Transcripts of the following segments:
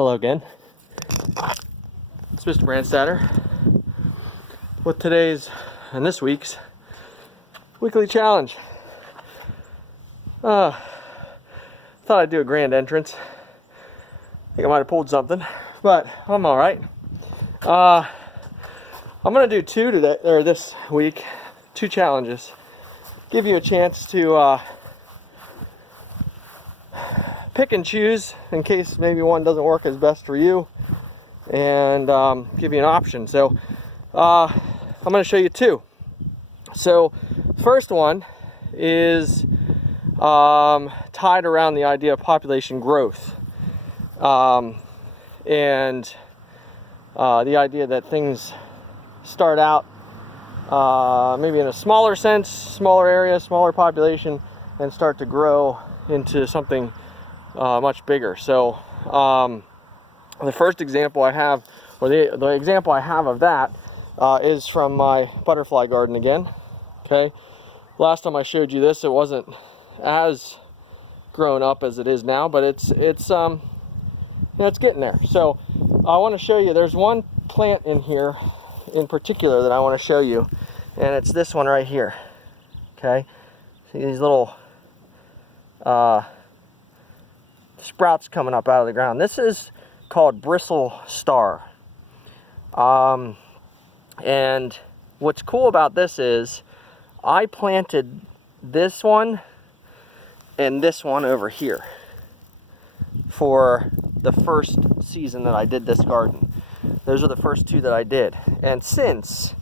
Hello again. It's Mr. Brandstatter with today's and this week's weekly challenge. Thought I'd do a grand entrance. I think I might have pulled something, but I'm all right. I'm gonna do two today, or this week, two challenges. Give you a chance to pick and choose in case maybe one doesn't work as best for you, and give you an option. So I'm going to show you two. So first one is tied around the idea of population growth, and the idea that things start out maybe in a smaller sense, smaller area, smaller population, and start to grow into something much bigger. So the first example I have, or the example I have of that is from my butterfly garden again. Okay, last time I showed you this, it wasn't as grown up as it is now, but it's getting there. So I want to show you, there's one plant in here in particular that I want to show you, and it's this one right here. Okay, see these little sprouts coming up out of the ground. This is called bristle star. And what's cool about this is I planted this one and this one over here for the first season that I did this garden. Those are the first two that I did. And since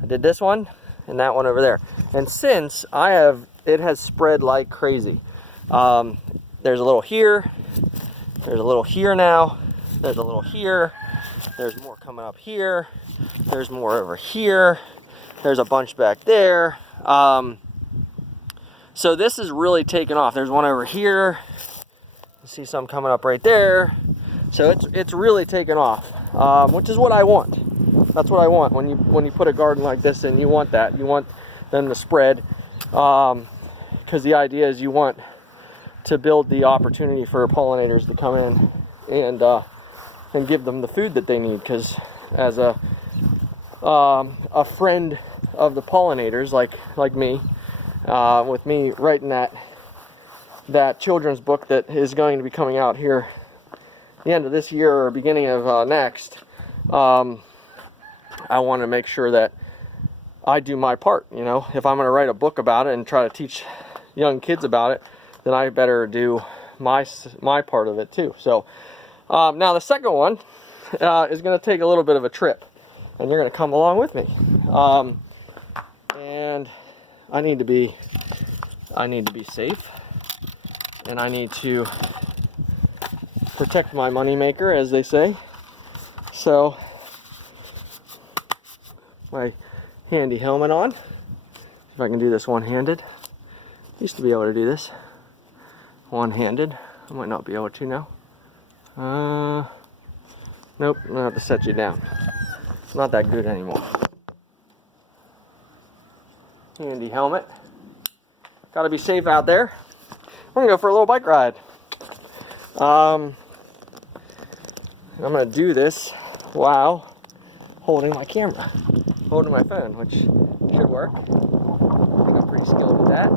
I did this one and that one over there, and since it has spread like crazy. There's a little here, there's a little here now, there's a little here, there's more coming up here, there's more over here, there's a bunch back there. So this is really taken off. There's one over here, you see some coming up right there. So it's really taken off, which is what I want. That's what I want when you put a garden like this in. You want that. You want them to spread, because the idea is you want to build the opportunity for pollinators to come in and give them the food that they need. Because as a friend of the pollinators, like me, with me writing that children's book that is going to be coming out here the end of this year or beginning of next, I want to make sure that I do my part. You know, if I'm going to write a book about it and try to teach young kids about it, then I better do my part of it too. So now the second one is going to take a little bit of a trip, and you're going to come along with me. And I need to be safe, and I need to protect my moneymaker, as they say. So my handy helmet on. If I can do this one-handed. Used to be able to do this one-handed. I might not be able to now. Nope, I'm gonna have to set you down. It's not that good anymore. Handy helmet. Gotta be safe out there. We're gonna go for a little bike ride. I'm gonna do this while holding my camera, holding my phone, which should work. I think I'm pretty skilled with that.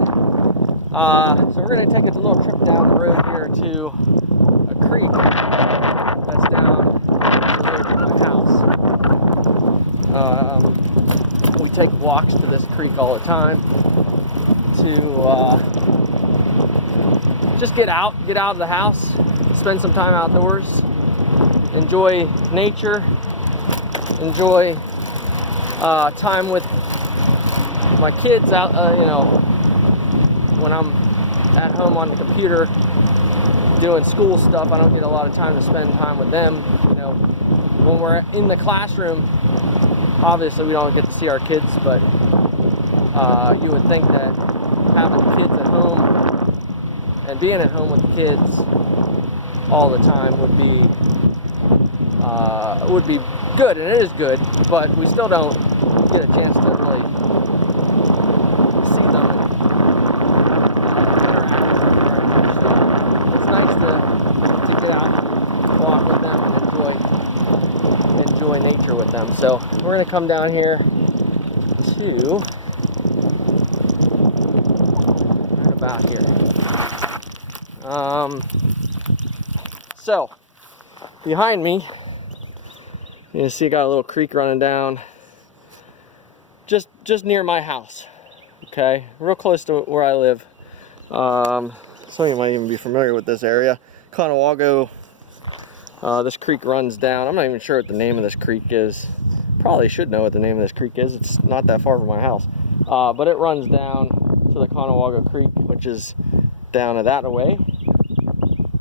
So we're going to take a little trip down the road here to a creek that's down the road from my house. We take walks to this creek all the time to just get out of the house, spend some time outdoors, enjoy nature, enjoy time with my kids out, when I'm at home on the computer doing school stuff, I don't get a lot of time to spend time with them. You know, when we're in the classroom, obviously we don't get to see our kids, but you would think that having kids at home and being at home with the kids all the time would be good, and it is good, but we still don't get a chance to really see them and interact with them very much. So it's nice to get out and walk with them and So we're going to come down here to right about here. So behind me, you can see I got a little creek running down just near my house. Okay, real close to where I live. Some of you might even be familiar with this area, Conewago. This creek runs down. I'm not even sure what the name of this creek is. Probably should know what the name of this creek is. It's not that far from my house. But it runs down to the Conewago Creek, which is down that away.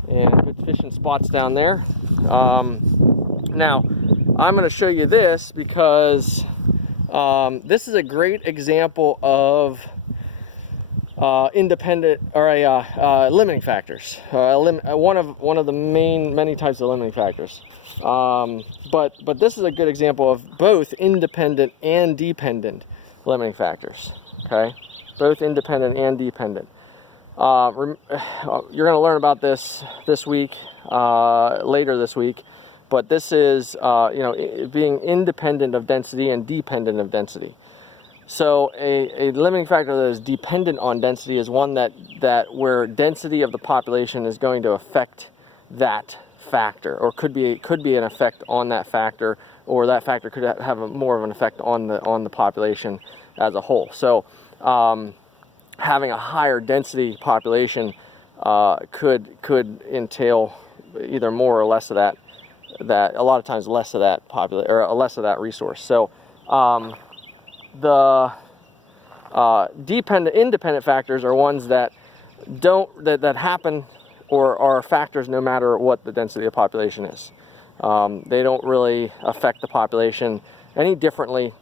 And good fishing spots down there. Now, I'm going to show you this because this is a great example of independent or limiting factors. One of the many types of limiting factors. But this is a good example of both independent and dependent limiting factors. Okay, both independent and dependent. You're going to learn about this week, later this week. But this is being independent of density and dependent of density. So a limiting factor that is dependent on density is one that where density of the population is going to affect that factor, or could be an effect on that factor, or that factor could have more of an effect on the population as a whole. So having a higher density population could entail either more or less of that a lot of times less of that less of that resource. So the independent factors are ones that happen or are factors no matter what the density of population is. They don't really affect the population any differently,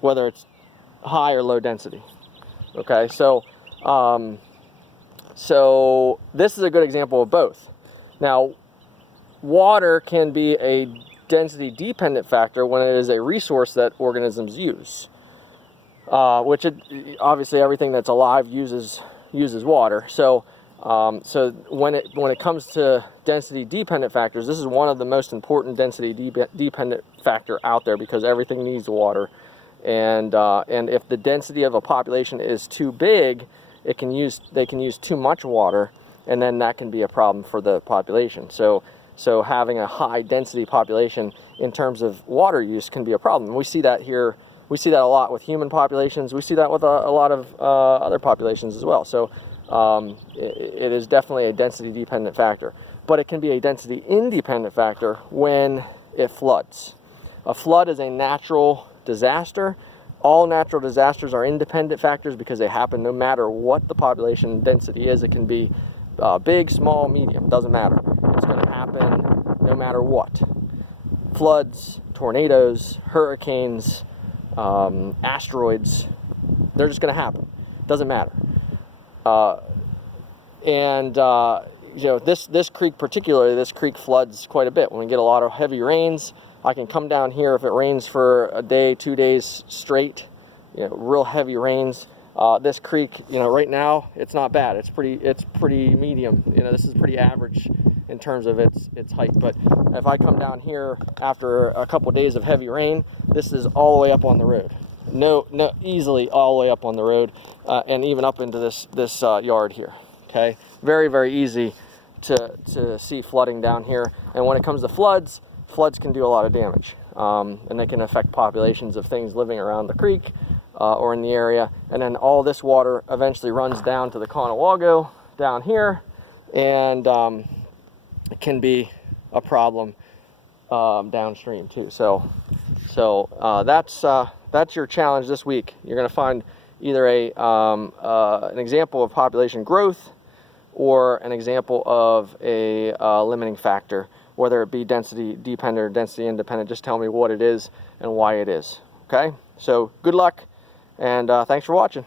whether it's high or low density. Okay, so this is a good example of both. Now, water can be a density dependent factor when it is a resource that organisms use, which obviously everything that's alive uses water. So when it comes to density dependent factors, this is one of the most important density dependent factor out there, because everything needs water, and if the density of a population is too big, they can use too much water, and then that can be a problem for the population. So having a high density population in terms of water use can be a problem. We see that here. We see that a lot with human populations. We see that with a lot of other populations as well. So it is definitely a density dependent factor. But it can be a density independent factor when it floods. A flood is a natural disaster. All natural disasters are independent factors because they happen no matter what the population density is. It can be big, small, medium, doesn't matter. It's going to happen no matter what. Floods, tornadoes, hurricanes, asteroids, they're just going to happen. Doesn't matter. This creek particularly, this creek floods quite a bit. When we get a lot of heavy rains, I can come down here if it rains for a day, 2 days straight, real heavy rains. This creek, right now it's not bad. It's pretty medium. This is pretty average in terms of its height. But if I come down here after a couple of days of heavy rain, this is all the way up on the road. No, easily all the way up on the road, and even up into this yard here. Okay, very, very easy to see flooding down here. And when it comes to floods can do a lot of damage, and they can affect populations of things living around the creek or in the area. And then all this water eventually runs down to the Conewago down here, and it can be a problem downstream too. So that's your challenge this week. You're going to find either an example of population growth or an example of a limiting factor, whether it be density dependent or density independent. Just tell me what it is and why it is. Okay, so good luck, and thanks for watching.